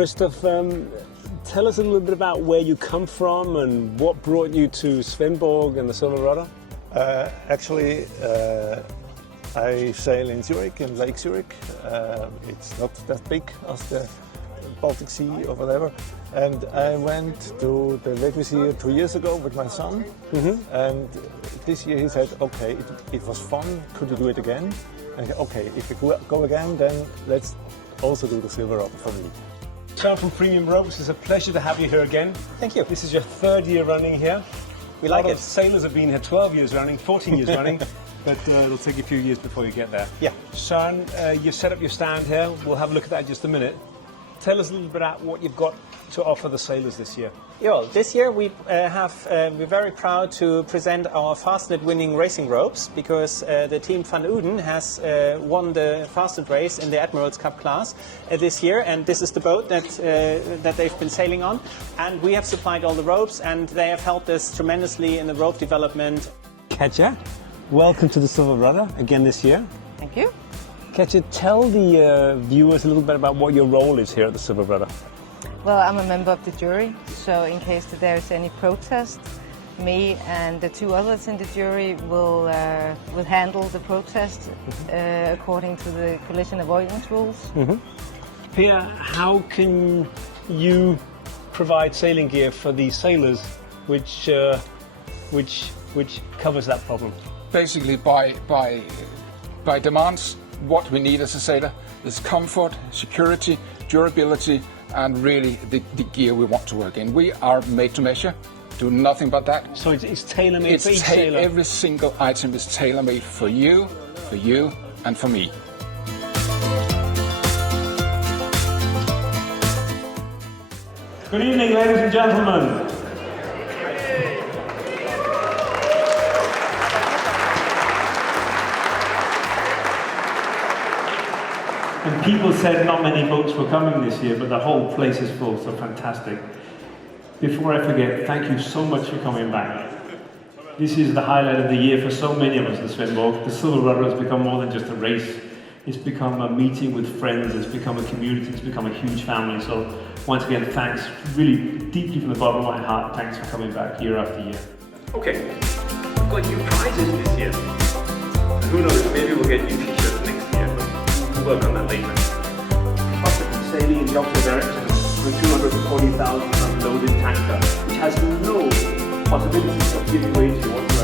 Christoph, tell us a little bit about where you come from and what brought you to Svendborg and the Silverrudder. Actually, I sail in Zurich, in Lake Zurich. It's not that big as the Baltic Sea or whatever. And I went to the Lake Sea 2 years ago with my son. And this year he said, okay, it was fun, could you do it again? And I said, okay, if we go again, then let's also do the Silverrudder for me. Sean from Premium Ropes, it's a pleasure to have you here again. Thank you. This is your 3rd year running here. We like it. Sailors have been here 12 years running, 14 years running, but it'll take a few years before you get there. Yeah. Sean, you've set up your stand here. We'll have a look at that in just a minute. Tell us a little bit about what you've got to offer the sailors this year. Yeah, well, this year we're very proud to present our Fastnet winning racing ropes because the team Van Uden has won the Fastnet race in the Admirals Cup class this year, and this is the boat that they've been sailing on. And we have supplied all the ropes, and they have helped us tremendously in the rope development. Katja, welcome to the Silverrudder again this year. Thank you. Katja, tell the viewers a little bit about what your role is here at the Silverrudder. Well, I'm a member of the jury, so in case that there is any protest, me and the 2 others in the jury will handle the protest according to the collision avoidance rules. Pia, how can you provide sailing gear for the sailors which covers that problem? Basically, by demands, what we need as a sailor is comfort, security, durability, and really the gear we want to work in. We are made to measure, do nothing but that. So it's tailor-made for each sailor? Every single item is tailor-made for you, and for me. Good evening, ladies and gentlemen. And people said not many boats were coming this year, but the whole place is full, so fantastic. Before I forget, thank you so much for coming back. This is the highlight of the year for so many of us in Svendborg. The Silverrudder has become more than just a race. It's become a meeting with friends, it's become a community, it's become a huge family. So once again, thanks, really deeply from the bottom of my heart, thanks for coming back year after year. Okay, we've got new prizes this year. And who knows, maybe we'll get new t-shirts next year. We'll work on that later. Profit sailing in the opposite direction with 240,000 unloaded tanker, which has no possibilities of giving way to whatsoever.